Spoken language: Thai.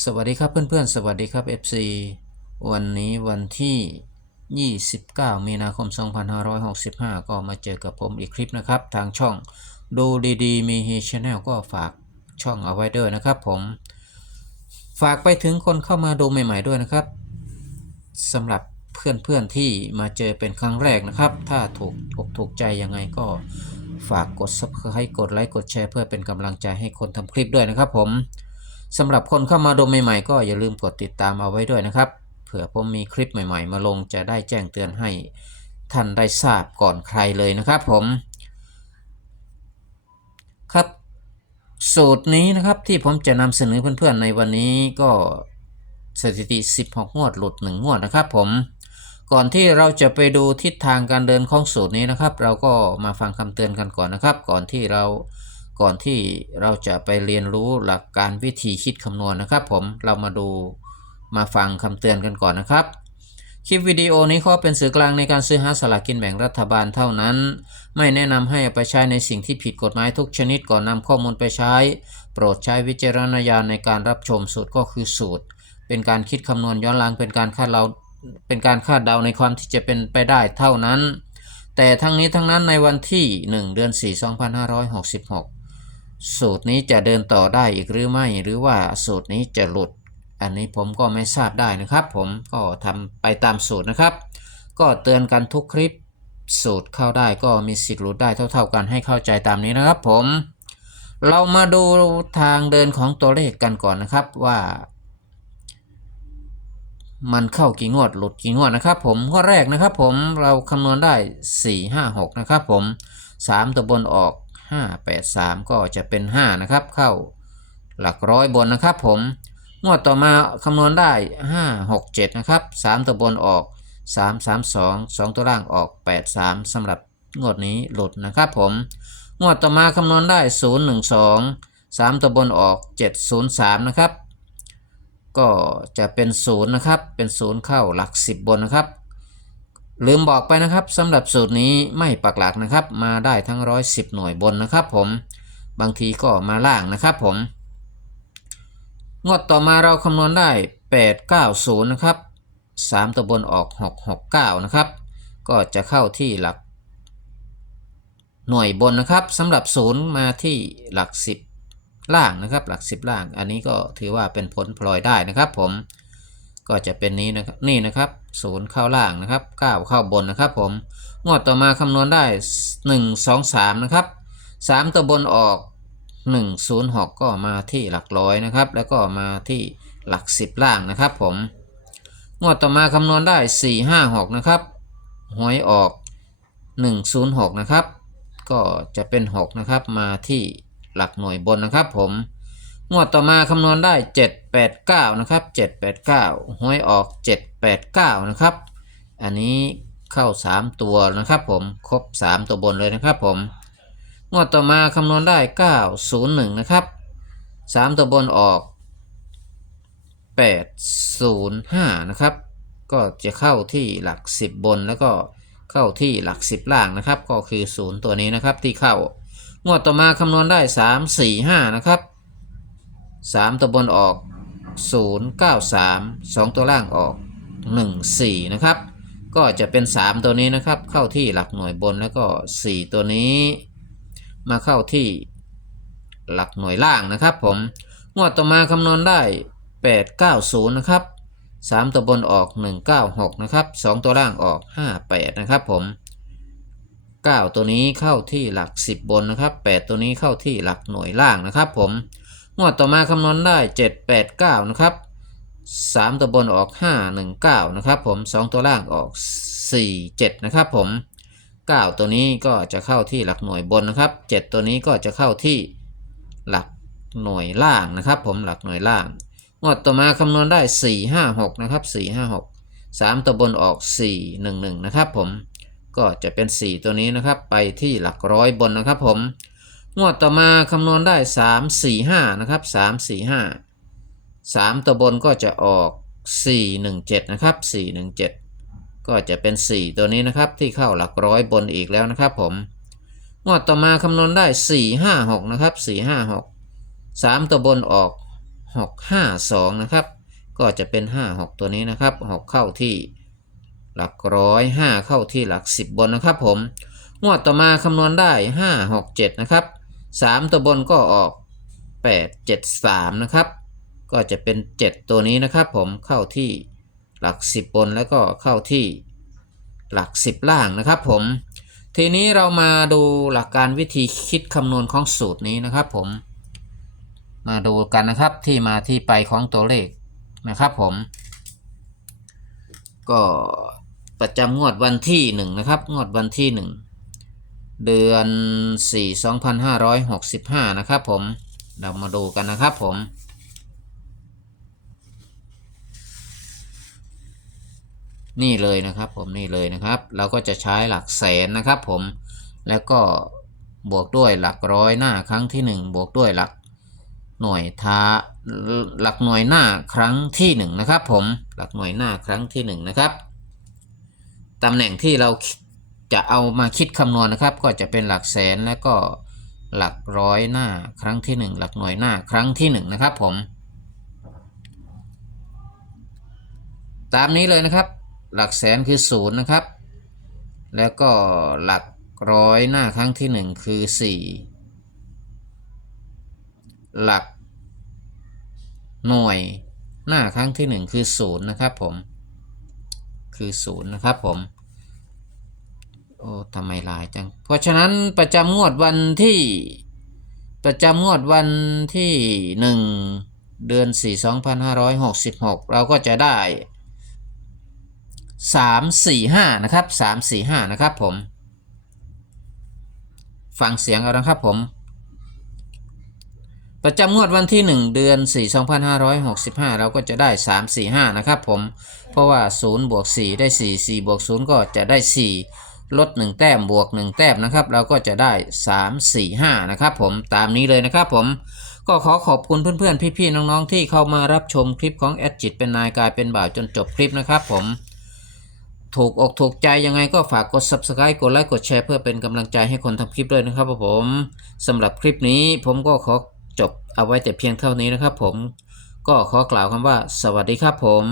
สวัสดีครับเพื่อนๆ สวัสดีครับ FC วันนี้วันที่ 29 มีนาคม 2565 ก็มาเจอกับผมอีกคลิปนะครับ ทางช่องดูดีๆ มีฮีชแนลก็ฝากช่องเอาไว้ด้วยนะครับผม ฝากไปถึงคนเข้ามาดูใหม่ๆด้วยนะครับสำหรับเพื่อนๆที่มาเจอเป็นครั้งแรกนะครับ ถ้าถูกอกถูกใจยังไงก็ฝากกด subscribe กดไลค์กดแชร์เพื่อเป็นกำลังใจให้คนทำคลิปด้วยนะครับผม สำหรับคนเข้ามาดูใหม่ๆ ก็อย่าลืมกดติดตามเอาไว้ด้วยนะครับ เผื่อผมมีคลิปใหม่ๆ มาลงจะได้แจ้งเตือนให้ท่านได้ทราบก่อนใครเลยนะครับผมครับ สูตรนี้นะครับที่ผมจะนำเสนอเพื่อนๆในวันนี้ก็สถิติ 16 งวดหลุด 1 งวดนะครับผมก่อนที่เราจะไปดูทิศทางการเดินของสูตรนี้นะครับ เราก็มาฟังคำเตือนกันก่อนนะครับ ก่อนที่เรา ก่อนที่เราจะไปเรียนรู้หลักการวิธีคิดคำนวณนะครับ ผมเรามาดูมาฟังคำเตือนกันก่อนนะครับ คลิปวิดีโอนี้ก็เป็นสื่อกลางในการซื้อหาสลากกินแบ่งรัฐบาลเท่านั้น ไม่แนะนำให้ไปใช้ในสิ่งที่ผิดกฎหมายทุกชนิดก่อนนำข้อมูลไปใช้ โปรดใช้วิจารณญาณในการรับชมสูตรก็คือสูตร เป็นการคิดคำนวณย้อนหลังเป็นการคาดเราเป็นการคาดเดาในความที่จะเป็นไปได้เท่านั้น แต่ทั้งนี้ทั้งนั้นในวันที่ 1 เดือน 4 2566 สูตรนี้จะเดินต่อได้อีกหรือไม่ หรือว่าสูตรนี้จะหลุด อันนี้ผมก็ไม่ทราบได้นะครับ ผมก็ทำไปตามสูตรนะครับ ก็เตือนกันทุกคลิป สูตรเข้าได้ก็มีสิทธิ์หลุดได้เท่า ๆ กันให้เข้าใจตามนี้นะครับ ผม เรามาดูทางเดินของตัวเลขกันก่อนนะครับว่า มันเข้ากี่งวดหลุดกี่งวดนะครับ ผมข้อแรกนะครับ ผมเราคำนวณได้ 4 5 6 นะครับ ผม 3 ตัวบนออก 5 8 3 ก็จะเป็น 5 นะครับ เข้าหลักร้อยบนนะครับผม งวดต่อมาคำนวณได้ 5 6 7 นะครับ 3 ตัวบนออก 3 3 2 2 ตัวล่างออก 8 3สำหรับงวดนี้หลุดนะครับผม งวดต่อมาคำนวณได้ 0 1 2 3 ตัวบนออก 7 0 3 นะครับ ก็จะเป็นศูนย์นะครับ เป็นศูนย์เข้าหลักสิบบนนะครับ ลืมบอกไปนะครับสำหรับสูตรนี้ไม่ปักหลักนะครับ มาได้ทั้งร้อยสิบหน่วยบนนะครับผมบางทีก็มาล่างนะครับผม งวดต่อมาเราคำนวณได้ 890 นะครับ 3 ตัวบนออก 669 นะครับ ก็จะเข้าที่หลัก หน่วยบนนะครับสำหรับศูนย์มาที่หลัก 10 ล่างนะครับ หลัก 10 ล่าง อันนี้ก็ถือว่าเป็นผลพลอยได้นะครับผมก็จะเป็นนี้นะครับนี่นะครับ ศูนย์เข้าล่างนะครับ 9 เข้าบนนะครับผมงวดต่อมาคำนวณได้ 1 2 3 นะครับ 3 ตัวบนออก 106 ก็มาที่หลักร้อยนะครับ แล้วก็มาที่หลัก 10 ล่างนะครับผมงวดต่อมาคำนวณได้ 4 5 6 นะครับหวยออก 106 นะครับ ก็จะเป็น 6 นะครับ มาที่หลักหน่วยบนนะครับผม งวดต่อมาคำนวณได้ 789 นะครับ 789หวยออก 789 นะครับ อันนี้เข้า 3 ตัวนะครับผมครบ 3 ตัวบนเลยนะครับผม งวดต่อมาคำนวณได้ 901 นะครับ 3 ตัวบนออก 805 นะครับ ก็จะเข้าที่หลัก 10 บนแล้วก็เข้าที่หลัก 10 ล่างนะครับ ก็คือ 0 ตัวนี้นะครับที่เข้างวดต่อมาคำนวณได้ 3 4 5 นะครับ 3 ตัวบนออก 0 9 3 2 ตัวล่างออก 1 4 นะครับ ก็จะเป็น 3 ตัวนี้นะครับ เข้าที่หลักหน่วยบนแล้วก็ 4 ตัวนี้ มาเข้าที่หลักหน่วยล่างนะครับ ผมงวดต่อมาคำนวณได้ 890 นะครับ 3 ตัวบนออก 196 นะครับ 2 ตัวล่างออก 58 นะครับผม 9 ตัวนี้เข้าที่หลัก 10 บนนะครับ 8 ตัวนี้เข้าที่หลักหน่วยล่างนะครับผม งวดต่อมาคำนวณได้ 789 นะครับ 3 ตัวบนออก 519 นะครับผม 2 ตัวล่างออก 47 นะครับผม 9 ตัวนี้ก็จะเข้าที่หลักหน่วยบนนะครับ 7 ตัวนี้ก็จะเข้าที่หลักหน่วยล่างนะครับ ผมหลักหน่วยล่าง งวดต่อมาคำนวณได้ 456 นะครับ 456 3 ตัวบนออก 411 นะครับผม ก็จะเป็น 4 ตัวนี้นะครับ ไปที่หลักร้อยบนนะครับผม งวดต่อมาคำนวณได้ 3 4 5 นะครับ 3 4 5 3 ตัวบนก็จะออก 417 นะครับ 417 ก็จะเป็น 4 ตัวนี้นะครับ ที่เข้าหลักร้อยบนอีกแล้วนะครับผม งวดต่อมาคำนวณได้ 4 5 6 นะครับ 4 5 6 3 ตัวบนออก 6 5 2 นะครับ ก็จะเป็น 5 6 ตัวนี้นะครับ 6 เข้าที่หลักร้อย5เข้าที่หลัก 10 บนนะครับผม งวดต่อมาคำนวณได้ 5 6 7 นะครับ 3ตัวบนก็ออก8 7 3นะครับ ก็จะเป็น7ตัวนี้นะครับ ผมเข้าที่หลัก10บนแล้วก็เข้าที่หลัก10ล่างนะครับ ผม ทีนี้เรามาดูหลักการวิธีคิดคำนวณของสูตรนี้นะครับ ผม มาดูกันนะครับที่มาที่ไปของตัวเลขนะครับผม ก็ประจำงวดวันที่หนึ่งนะครับ งวดวันที่หนึ่ง เดือนสี่สองพันห้าร้อยหกสิบห้านะครับผม เรามาดูกันนะครับผม นี่เลยนะครับผมนี่เลยนะครับ เราก็จะใช้หลักแสนนะครับผม แล้วก็บวกด้วยหลักร้อยหน้าครั้งที่หนึ่งบวกด้วยหลักหน่วยท้าหลักหน่วยหน้าครั้งที่หนึ่งนะครับผมหลักหน่วยหน้าครั้งที่หนึ่งนะครับตำแหน่งที่เรา จะเอามาคิดคำนวณนะครับ ก็จะเป็นหลักแสนแล้วก็หลักร้อยหน้าครั้งที่หนึ่งหลักหน่วยหน้าครั้งที่หนึ่งนะครับผม ตามนี้เลยนะครับ หลักแสนคือศูนย์นะครับ แล้วก็หลักร้อยหน้าครั้งที่หนึ่งคือสี่หลักหน่วยหน้าครั้งที่หนึ่งคือศูนย์นะครับผม คือศูนย์นะครับผม โอ้ทำไมลายจัง เพราะฉะนั้นประจำงวดวันที่ ประจำงวดวันที่หนึ่งเดือนสี่สองพันห้าร้อยหกสิบหกเราก็จะได้สามสี่ห้านะครับสามสี่ห้านะครับผม ฟังเสียงเอานะครับผม ประจำงวดวันที่1เดือน4 2565เราก็จะได้3 4 5นะครับผม เพราะว่า0บวก4ได้4 4บวก0ก็จะได้4 ลด 1 แต้มบวก 1 แต้มนะครับ เราก็จะได้ 3 4 5 นะครับผมตามนี้เลยนะครับผมก็ขอขอบคุณเพื่อนๆ พี่ๆ น้องๆ ที่เข้ามารับชมคลิปของแอดจิตเป็นนายกลายเป็นบ่าวจนจบคลิปนะครับผม ถูกอกถูกใจยังไงก็ฝากกด subscribe กดไลค์กดแชร์เพื่อเป็นกำลังใจให้คนทำคลิปด้วยนะครับผมสำหรับคลิปนี้ผมก็ขอจบเอาไว้แต่เพียงเท่านี้นะครับผม ก็ขอกล่าวคำว่า สวัสดีครับผม